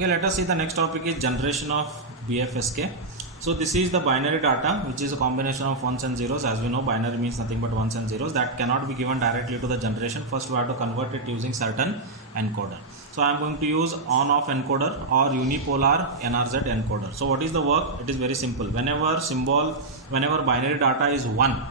Okay, let us see the next topic is generation of Bfsk. So this is the binary data, which is a combination of ones and zeros. As we know, binary means nothing but ones and zeros. That cannot be given directly to the generation. First we have to convert it using certain encoder. So I am going to use on-off encoder or unipolar NRZ encoder. So what is the work? It is very simple. Whenever binary data is 1,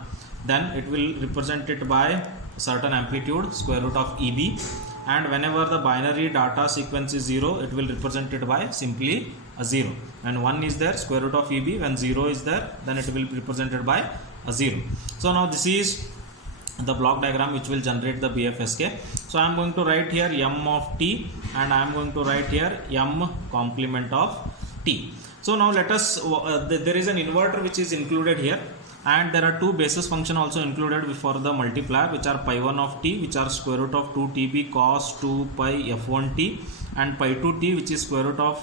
then it will represent it by certain amplitude, square root of EB, and whenever the binary data sequence is 0, it will represent it by simply a 0, and 1 is there, square root of EB. When 0 is there, then it will be represented by a 0. So now this is the block diagram which will generate the Bfsk. So I am going to write here m of t, and I am going to write here m complement of t. So now let us, there is an inverter which is included here, and there are two basis function also included for the multiplier, which are pi1 of t, which are square root of 2tb cos 2 pi f1t, and pi2t, which is square root of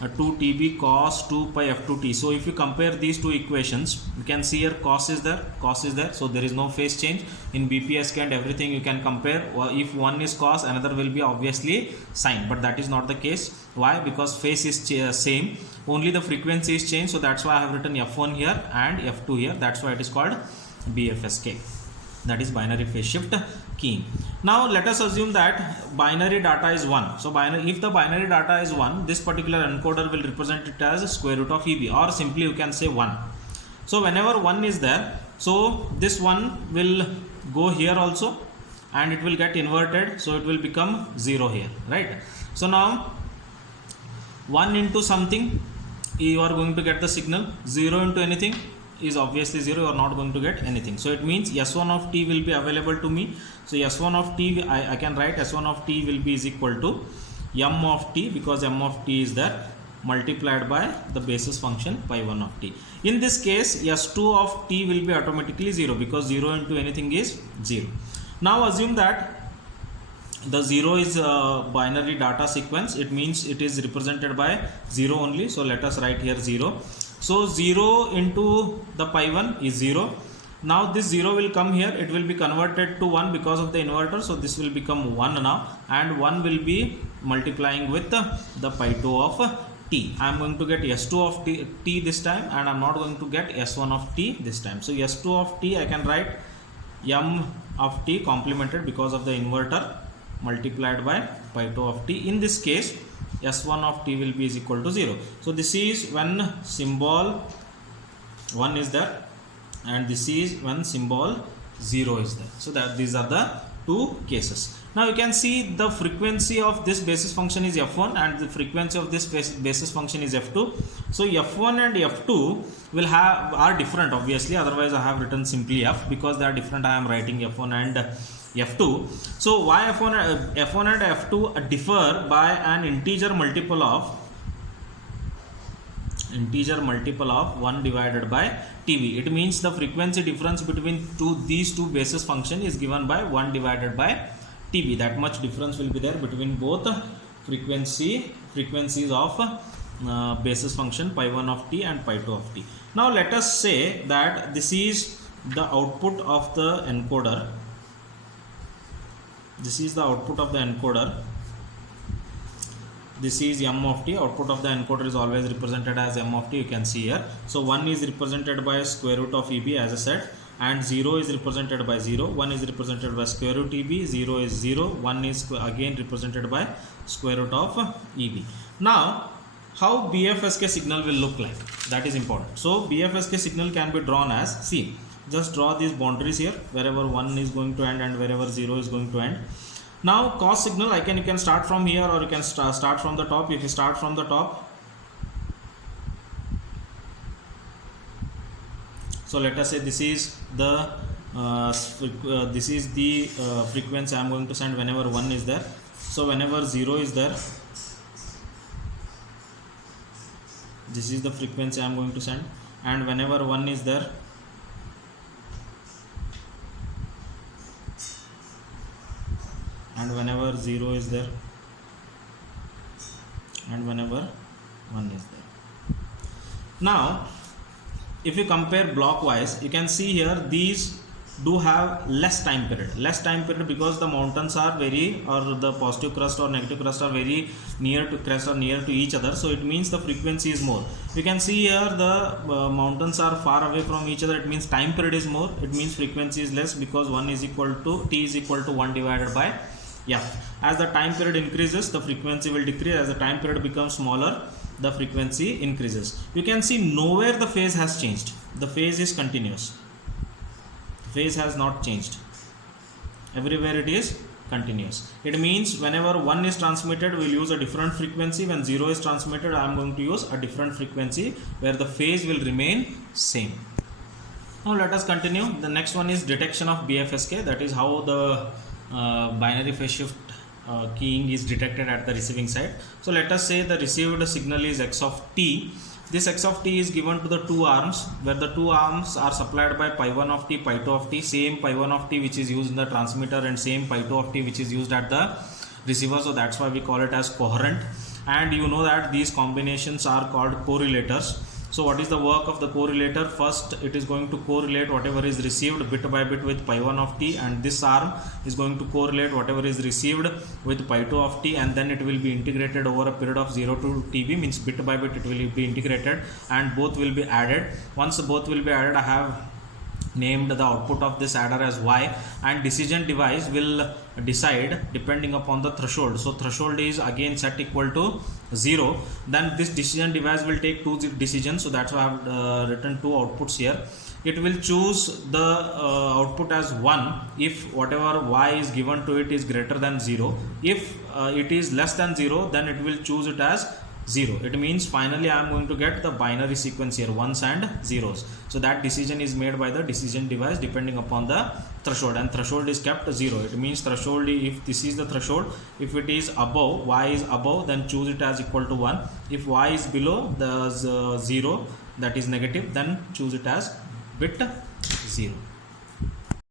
2tb cos 2 pi f2t. So if you compare these two equations, you can see here cos is there, so there is no phase change. In Bfsk and everything you can compare, if one is cos, another will be obviously sine, but that is not the case. Why? Because phase is same, only the frequency is changed. So that's why I have written f1 here and f2 here. That's why it is called Bfsk, that is binary phase shift keying. Now let us assume that binary data is 1. So if the binary data is 1, this particular encoder will represent it as square root of EB, or simply you can say 1. So whenever 1 is there, so this 1 will go here also, and it will get inverted, so it will become 0 here, right? So now 1 into something, you are going to get the signal. 0 into anything is obviously 0, you are not going to get anything. So it means S1 of t will be available to me. So S1 of t, I can write S1 of t will be is equal to m of t, because m of t is there, multiplied by the basis function pi1 of t. In this case, S2 of t will be automatically 0, because 0 into anything is 0. Now assume that the 0 is a binary data sequence. It means it is represented by 0 only. So let us write here 0. So 0 into the pi1 is 0. Now this 0 will come here, it will be converted to 1 because of the inverter. So this will become 1 now, and 1 will be multiplying with the pi2 of t. I am going to get S2 of t this time, and I am not going to get S1 of t this time. So S2 of t, I can write m of t complemented because of the inverter multiplied by pi2 of t. In this case, S1 of t will be is equal to 0. So this is when symbol 1 is there, and this is when symbol 0 is there. So that these are the two cases. Now you can see the frequency of this basis function is f1, and the frequency of this basis function is f2. So f1 and f2 will are different obviously, otherwise I have written simply f, because they are different. I am writing f1 and f2. So why f1 and f2 differ by an integer multiple of 1 divided by tb. It means the frequency difference between these two basis function is given by 1 divided by tb. That much difference will be there between both frequencies of basis function pi1 of t and pi2 of t. Now let us say that this is the output of the encoder. This is the output of the encoder. This is m of t. Output of the encoder is always represented as m of t. You can see here. So 1 is represented by square root of EB, as I said, and 0 is represented by 0. 1 is represented by square root EB. 0 is 0. 1 is again represented by square root of EB. Now, how Bfsk signal will look like? That is important. So Bfsk signal can be drawn as, see, just draw these boundaries here, wherever 1 is going to end and wherever 0 is going to end. Now cos signal, you can start from here, or you can start from the top. If you start from the top, so let us say this is the frequency I am going to send whenever 1 is there. So whenever 0 is there, this is the frequency I am going to send, and whenever 1 is there, and whenever 0 is there, and whenever 1 is there. Now if you compare blockwise, you can see here these do have less time period because the mountains are very, or the positive crust or negative crust are very near to crest or near to each other, so it means the frequency is more. You can see here the mountains are far away from each other, it means time period is more, it means frequency is less, because 1 is equal to t is equal to 1 divided by f. As the time period increases, the frequency will decrease. As the time period becomes smaller, the frequency increases. You can see nowhere the phase has changed, the phase is continuous, phase has not changed, everywhere it is continuous. It means whenever 1 is transmitted, we will use a different frequency. When 0 is transmitted, I am going to use a different frequency where the phase will remain same. Now let us continue. The next one is detection of Bfsk, that is how the binary phase shift keying is detected at the receiving side. So let us say the received signal is x of t. This x of t is given to the two arms, where the two arms are supplied by pi 1 of t, pi 2 of t, same pi 1 of t which is used in the transmitter and same pi 2 of t which is used at the receiver, so that's why we call it as coherent. And you know that these combinations are called correlators. So what is the work of the correlator? First, it is going to correlate whatever is received bit by bit with pi 1 of t, and this arm is going to correlate whatever is received with pi 2 of t, and then it will be integrated over a period of 0 to tb, means bit by bit it will be integrated and both will be added. Once both will be added, I have named the output of this adder as y, and decision device will decide depending upon the threshold. So threshold is again set equal to 0, then this decision device will take two decisions, so that's why I have written two outputs here. It will choose the output as 1 if whatever y is given to it is greater than 0. If it is less than 0, then it will choose it as 0. It means finally I am going to get the binary sequence here, ones and zeros. So that decision is made by the decision device depending upon the threshold, and threshold is kept 0. It means threshold, if this is the threshold, if it is above, y is above, then choose it as equal to 1. If y is below the 0, that is negative, then choose it as bit 0.